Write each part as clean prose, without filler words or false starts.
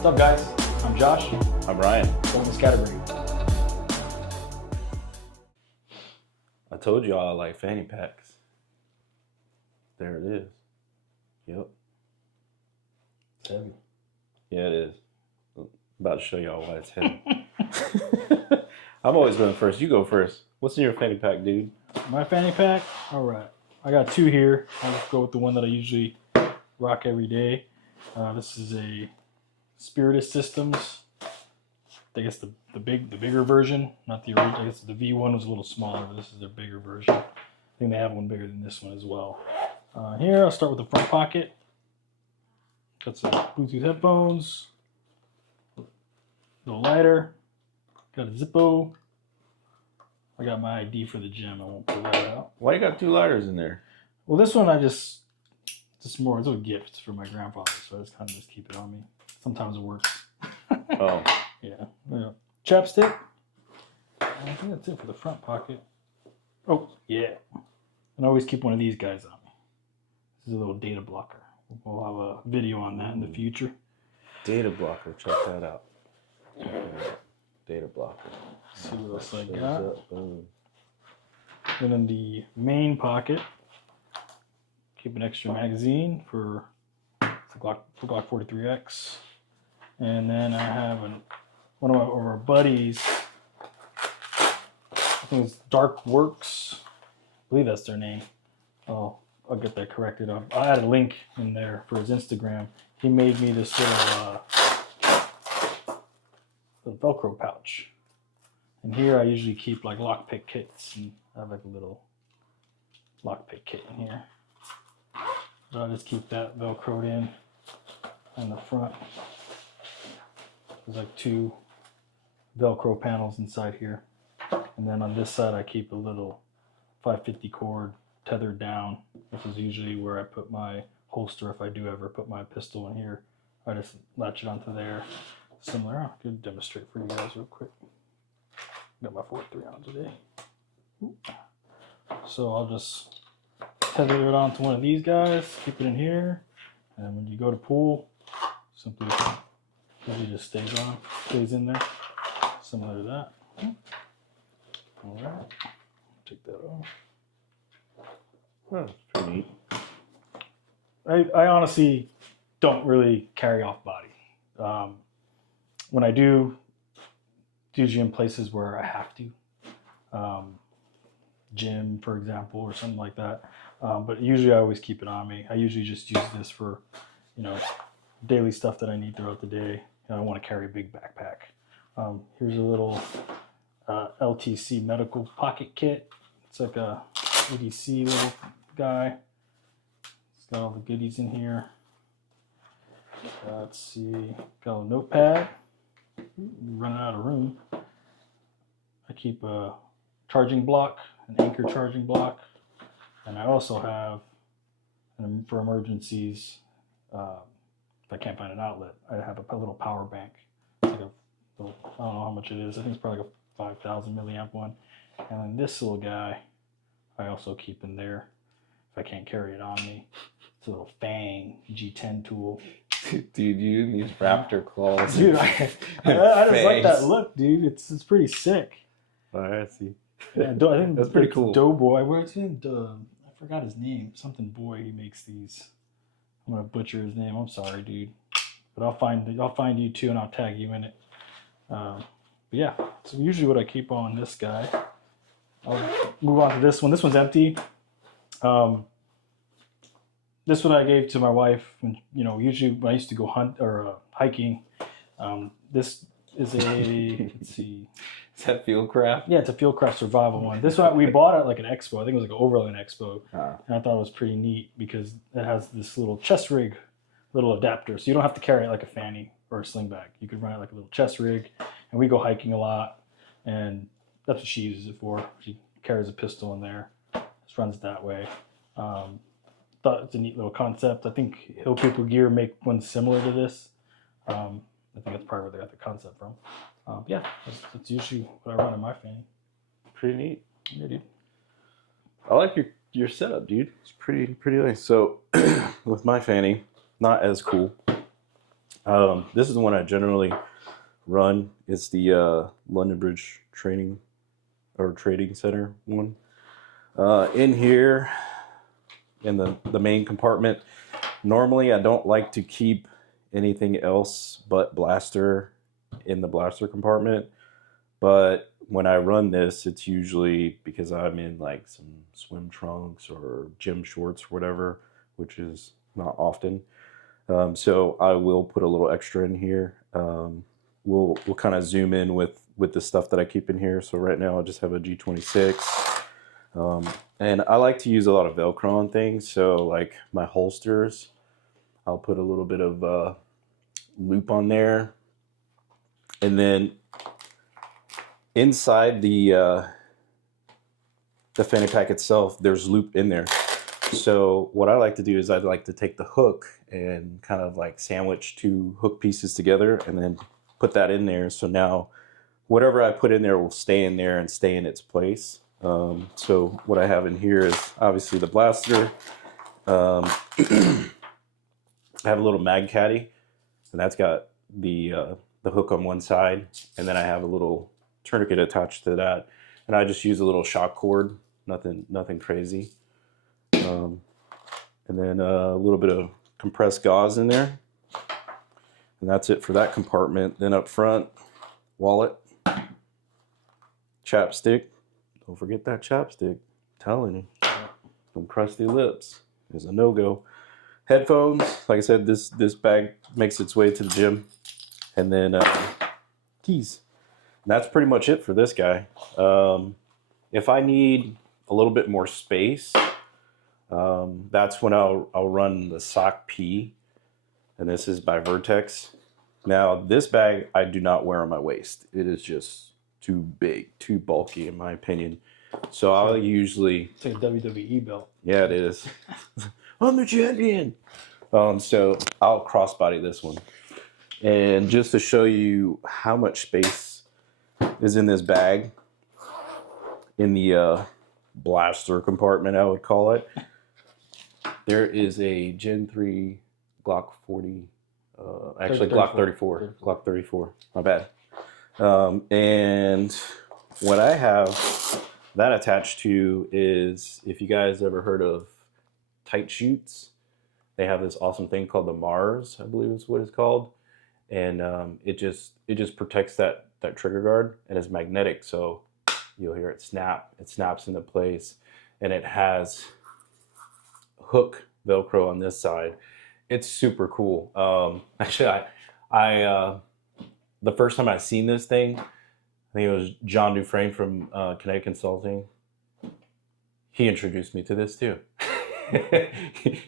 What's up, guys? I'm Josh. I'm Ryan. From this category. I told you all I like fanny packs. There it is. Yep. It's heavy. Yeah, it is. I'm about to show y'all why it's heavy. I'm always going first. You go first. What's in your fanny pack, dude? My fanny pack? All right. I got two here. I'll just go with the one that I usually rock every day. This is a Spiritus Systems. I guess the bigger version, not the original. I guess the V1 was a little smaller, but this is their bigger version. I think they have one bigger than this one as well. Here, I'll start with the front pocket. Got some Bluetooth headphones, little lighter, got a Zippo. I got my ID for the gym. I won't pull that out. Why you got two lighters in there? Well, this one it's a gift for my grandfather, so I just kind of just keep it on me. Sometimes it works. Oh. Yeah. Chapstick. I think that's it for the front pocket. Oh, yeah. And I always keep one of these guys on me. This is a little data blocker. We'll have a video on that in the future. Data blocker. Check that out. Data blocker. See what else I got. Then in the main pocket, keep an extra magazine for the Glock 43X. And then I have one of our buddies, I think it's Dark Works. I believe that's their name. I'll get that corrected. I'll add a link in there for his Instagram. He made me this little Velcro pouch. And here I usually keep like lockpick kits, and I have like a little lockpick kit in here. So I just keep that Velcroed in the front. There's like two Velcro panels inside here. And then on this side I keep a little 550 cord tethered down. This is usually where I put my holster if I do ever put my pistol in here. I just latch it onto there. Similar. I could demonstrate for you guys real quick. Got my 43 on today. So I'll just tether it onto one of these guys, keep it in here, and when you go to pool, simply usually just stays in there, similar to that. All right, take that off. Oh, that's pretty neat. I honestly don't really carry off body. When I do gym places where I have to, gym for example or something like that, but usually I always keep it on me. I usually just use this for daily stuff that I need throughout the day. I don't want to carry a big backpack. Here's a little LTC medical pocket kit. It's like a ADC little guy. It's got all the goodies in here. Let's see, got a notepad. Running out of room. I keep a charging block, an Anchor charging block, and I also have, for emergencies, if I can't find an outlet, I have a little power bank. It's like I don't know how much it is. I think it's probably like a 5,000 milliamp one. And then this little guy, I also keep in there if I can't carry it on me. It's a little Fang G10 tool. Dude, you use raptor claws. Dude, I just like that look, dude. It's pretty sick. Oh, I see. Yeah, I think that's pretty cool. Doughboy. What's his name? I forgot his name. Something Boy. He makes these. I'm gonna butcher his name. I'm sorry, dude. But I'll find you too, and I'll tag you in it. But yeah. So usually what I keep on this guy. I'll move on to this one. This one's empty. This one I gave to my wife when, usually when I used to go hiking. This is a, let's see. Is that Fieldcraft? Yeah, it's a Fieldcraft survival one. This one we bought at like an expo. I think it was like an Overland Expo. And I thought it was pretty neat because it has this little chest rig, little adapter. So you don't have to carry it like a fanny or a sling bag. You could run it like a little chest rig. And we go hiking a lot. And that's what she uses it for. She carries a pistol in there. Just runs that way. Thought it's a neat little concept. I think Hill People Gear make one similar to this. I think that's probably where they got the concept from. Yeah, that's usually what I run in my fanny. Pretty neat. Yeah, dude. I like your setup, dude. It's pretty nice. So with my fanny, not as cool. This is the one I generally run. It's the London Bridge Trading Center one. In here, in the main compartment, normally I don't like to keep anything else but blaster in the blaster compartment. But when I run this, it's usually because I'm in like some swim trunks or gym shorts or whatever, which is not often. So I will put a little extra in here. We'll kind of zoom in with the stuff that I keep in here. So right now I just have a G26. And I like to use a lot of Velcro on things. So like my holsters, I'll put a little bit of loop on there. And then inside the fanny pack itself, there's loop in there. So what I like to do is I'd like to take the hook and kind of like sandwich two hook pieces together and then put that in there. So now whatever I put in there will stay in there and stay in its place. So what I have in here is obviously the blaster. I have a little mag caddy, and that's got the hook on one side, and then I have a little tourniquet attached to that, and I just use a little shock cord, nothing crazy. And then a little bit of compressed gauze in there, and that's it for that compartment. Then up front, wallet, chapstick. Don't forget that chapstick. I'm telling you, them crusty lips is a no-go. Headphones, like I said, this bag makes its way to the gym, and then keys. And that's pretty much it for this guy. If I need a little bit more space, that's when I'll run the SOCP, and this is by Vertex. Now this bag I do not wear on my waist. It is just too big, too bulky in my opinion. So I'll usually... It's like a WWE belt. Yeah, it is. I'm the champion. So I'll crossbody this one. And just to show you how much space is in this bag, in the blaster compartment, I would call it, there is a Gen 3 Glock 40, actually 34. Glock 34. Glock 34, my bad. And what I have that attached to is, if you guys ever heard of tight shoots, they have this awesome thing called the Mars, I believe is what it's called. And it just protects that trigger guard, and it's magnetic, so you'll hear it snap. It snaps into place, and it has hook Velcro on this side. It's super cool. Actually, I the first time I seen this thing, I think it was John Dufresne from Kinetic Consulting. He introduced me to this too.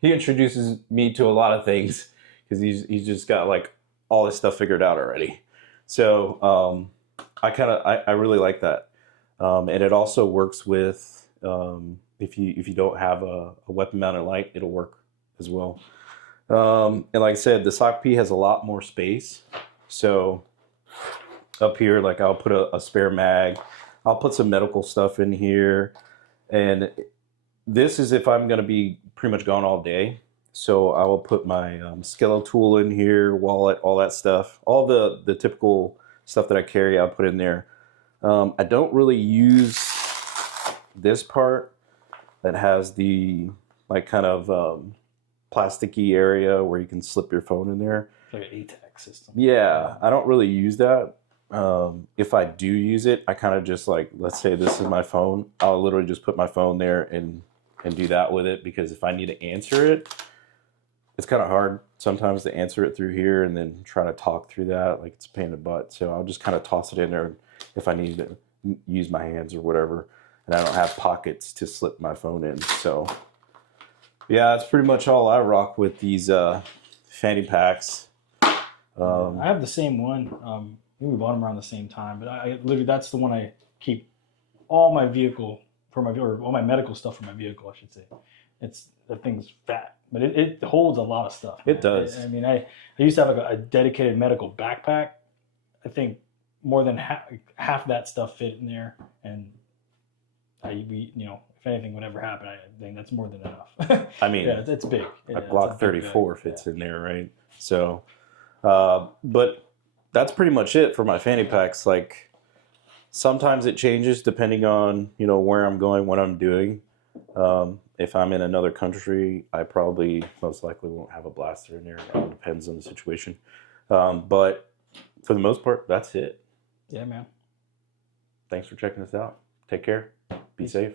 He introduces me to a lot of things because he's just got like all this stuff figured out already. So I really like that, and it also works with if you don't have a weapon mounted light, it'll work as well. And like I said, the SOCP has a lot more space. So up here, like I'll put a spare mag. I'll put some medical stuff in here. And this is if I'm going to be pretty much gone all day. So I will put my skeletal tool in here, wallet, all that stuff. All the typical stuff that I carry, I'll put in there. I don't really use this part that has the like kind of plasticky area where you can slip your phone in there. It's like an ATAC system. Yeah, I don't really use that. If I do use it, I kind of just like, let's say this is my phone, I'll literally just put my phone there and do that with it, because if I need to answer it, it's kind of hard sometimes to answer it through here and then try to talk through that, like it's a pain in the butt. So I'll just kind of toss it in there if I need to use my hands or whatever, and I don't have pockets to slip my phone in. So yeah, that's pretty much all I rock with these fanny packs. I have the same one. We bought them around the same time, but I literally, that's the one I keep all my vehicle or all my medical stuff for my vehicle, I should say. The thing's fat, but it holds a lot of stuff. It does. I mean, I used to have like a dedicated medical backpack. I think more than half that stuff fit in there, and if anything would ever happen, I think that's more than enough. I mean, yeah, it's big. A Glock 34 fits in there, right? So, But that's pretty much it for my fanny packs. Like sometimes it changes depending on, you know, where I'm going, what I'm doing. If I'm in another country, I probably most likely won't have a blaster in there. It all depends on the situation. But for the most part, that's it. Yeah, man. Thanks for checking us out. Take care. Be safe.